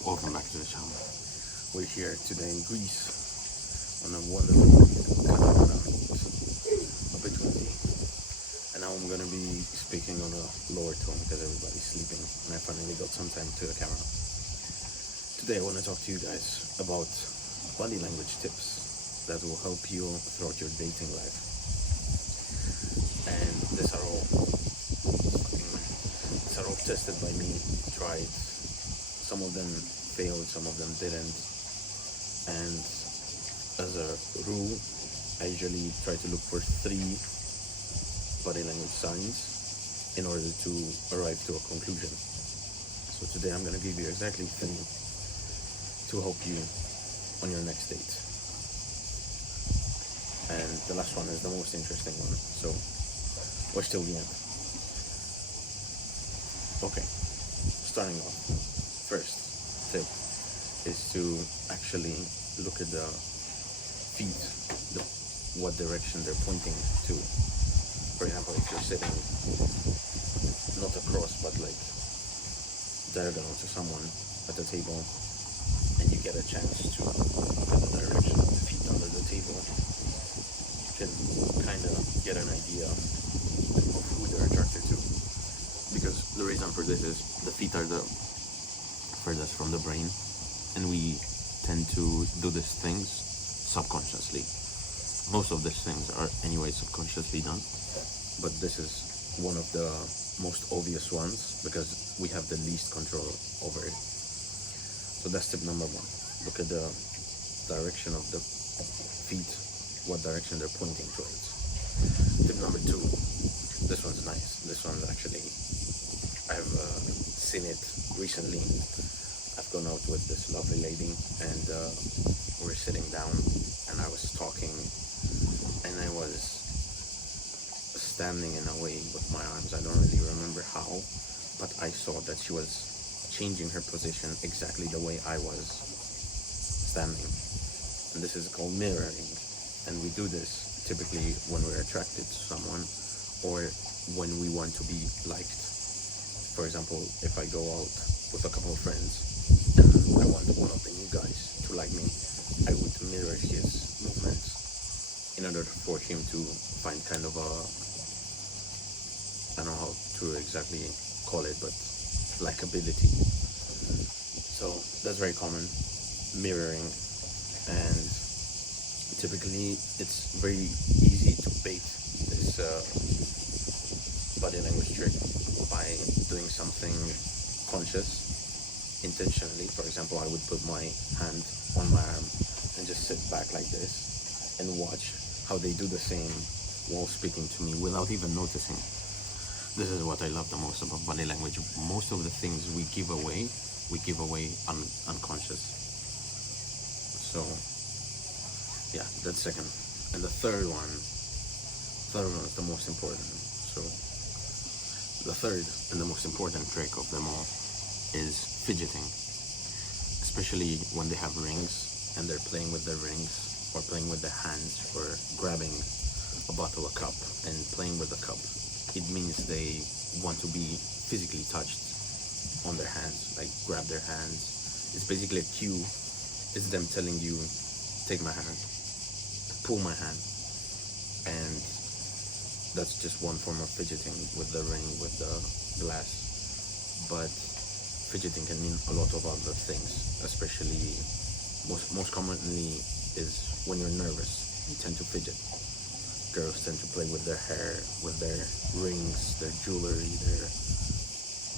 Welcome back to the channel. We're here today in Greece on a wonderful catamaran up at 20. And now I'm gonna be speaking on a lower tone because everybody's sleeping and I finally got some time to the camera. Today I want to talk to you guys about body language tips that will help you throughout your dating life. And these are all tested by me, tried. Some of them failed, some of them didn't. And as a rule, I usually try to look for 3 body language signs in order to arrive to a conclusion. So today I'm going to give you exactly 3 to help you on your next date. And the last one is the most interesting one, so watch till the end. Okay, starting off, first tip is to actually look at the feet, what direction they're pointing to. For example, if you're sitting not across but like diagonal to someone at the table and you get a chance to look at the direction of the feet under the table, you can kind of get an idea of who they're attracted to. Because the reason for this is the feet are the furthest from the brain, and we tend to do these things subconsciously. Most of these things are anyway subconsciously done, but this is one of the most obvious ones because we have the least control over it. So that's tip number 1. Look at the direction of the feet, what direction they're pointing towards. Tip number 2, this one's nice. This one's actually, I've seen it recently. I've gone out with this lovely lady and we're sitting down and I was talking and I was standing in a way with my arms. I don't really remember how, but I saw that she was changing her position exactly the way I was standing. And this is called mirroring. And we do this typically when we're attracted to someone or when we want to be liked. For example, if I go out with a couple of friends and I want one of the new guys to like me, I would mirror his movements in order for him to find kind of a, I don't know how to exactly call it, but likability. So that's very common, mirroring, and typically it's very easy to bait this body language trick by doing something conscious, intentionally. For example, I would put my hand on my arm and just sit back like this and watch how they do the same while speaking to me without even noticing. This is what I love the most about body language. Most of the things we give away unconscious. So yeah, that's second. And the third one is the most important. So the third and the most important trick of them all is fidgeting, especially when they have rings and they're playing with their rings or playing with their hands or grabbing a bottle, a cup, and playing with the cup. It means they want to be physically touched on their hands, like grab their hands. It's basically a cue. It's them telling you, take my hand, pull my hand, and that's just one form of fidgeting with the ring, with the glass. But fidgeting can mean a lot of other things, especially most commonly is when you're nervous, you tend to fidget. Girls tend to play with their hair, with their rings, their jewelry, their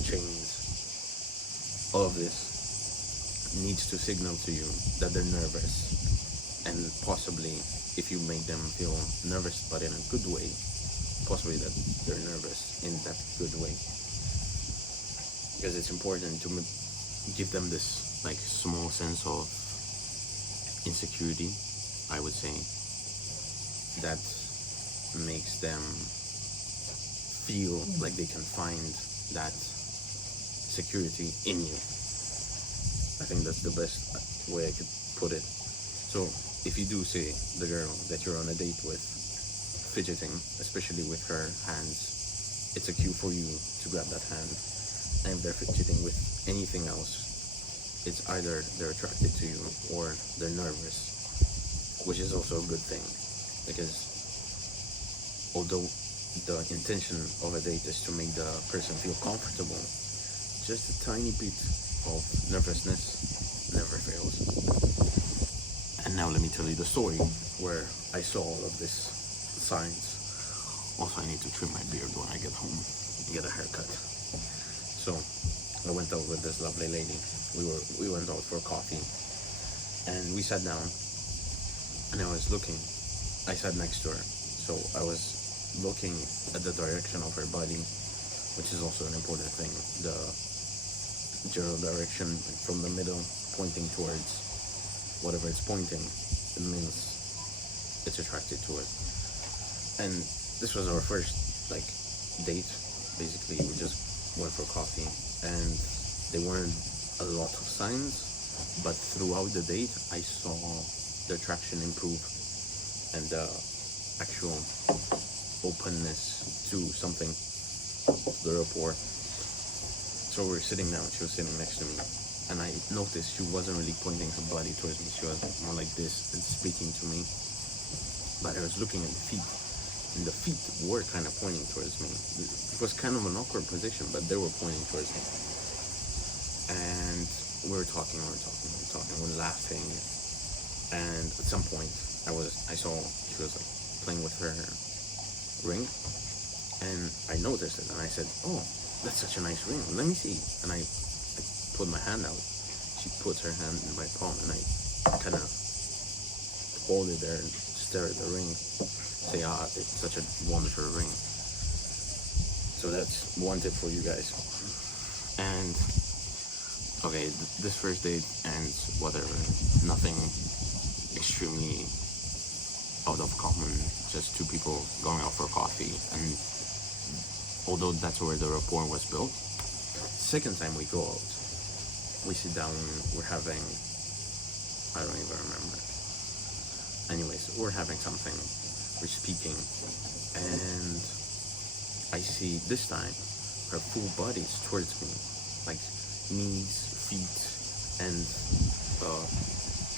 chains. All of this needs to signal to you that they're nervous, and possibly if you make them feel nervous but in a good way, possibly that they're nervous in that good way, because it's important to give them this like small sense of insecurity, I would say, that makes them feel like they can find that security in you. I think that's the best way I could put it. So if you do see the girl that you're on a date with fidgeting, especially with her hands, it's a cue for you to grab that hand. And if they're fidgeting with anything else, it's either they're attracted to you or they're nervous, which is also a good thing, because although the intention of a date is to make the person feel comfortable, just a tiny bit of nervousness never fails. And now let me tell you the story where I saw all of these signs. Also, I need to trim my beard when I get home and get a haircut. So I went out with this lovely lady. We went out for coffee, and we sat down, and I sat next to her, so I was looking at the direction of her body, which is also an important thing. The general direction from the middle pointing towards whatever it's pointing, it means it's attracted to it. And this was our first date. Basically, we just went for coffee, and there weren't a lot of signs, but throughout the date I saw the attraction improve and the actual openness to something, the rapport. So we were sitting down, she was sitting next to me, and I noticed she wasn't really pointing her body towards me. She was more like this and speaking to me, but I was looking at the feet, and the feet were kind of pointing towards me. It was kind of an awkward position, but they were pointing towards me. And we were talking, we're laughing, and at some point I saw she was playing with her ring, and I noticed it, and I said, "Oh, that's such a nice ring, let me see." And I put my hand out, she puts her hand in my palm, and I kind of hold it there and stare at the ring, say, it's such a wonderful ring. So that's one tip for you guys. And okay, this first date ends whatever, nothing extremely out of common, just two people going out for coffee, and although that's where the rapport was built. Second time we go out, we sit down, we're having, I don't even remember. Anyways, we're having something, we're speaking, and I see this time her full body is towards me, like knees, feet, and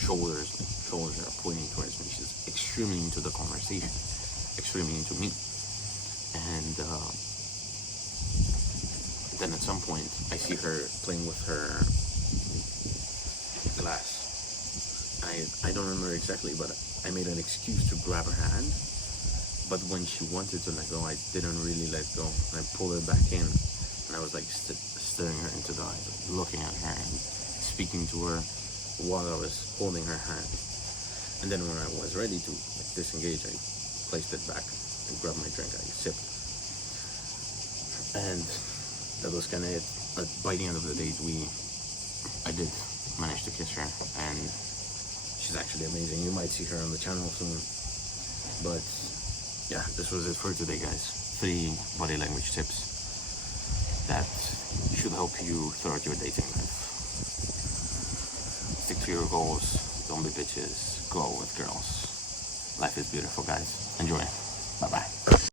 shoulders are pointing towards me. She's extremely into the conversation, extremely into me. And then at some point I see her playing with her glass. I don't remember exactly, but I made an excuse to grab her hand, but when she wanted to let go, I didn't really let go, and I pulled her back in, and I was staring her into the eye, looking at her and speaking to her while I was holding her hand. And then when I was ready to disengage, I placed it back and grabbed my drink. I sipped, and that was kind of it. But by the end of the date, I did manage to kiss her, and she's actually amazing. You might see her on the channel soon. But yeah, this was it for today, guys. 3 body language tips that should help you throughout your dating life. Stick to your goals, don't be bitches, go out with girls. Life is beautiful, guys. Enjoy. Bye-bye.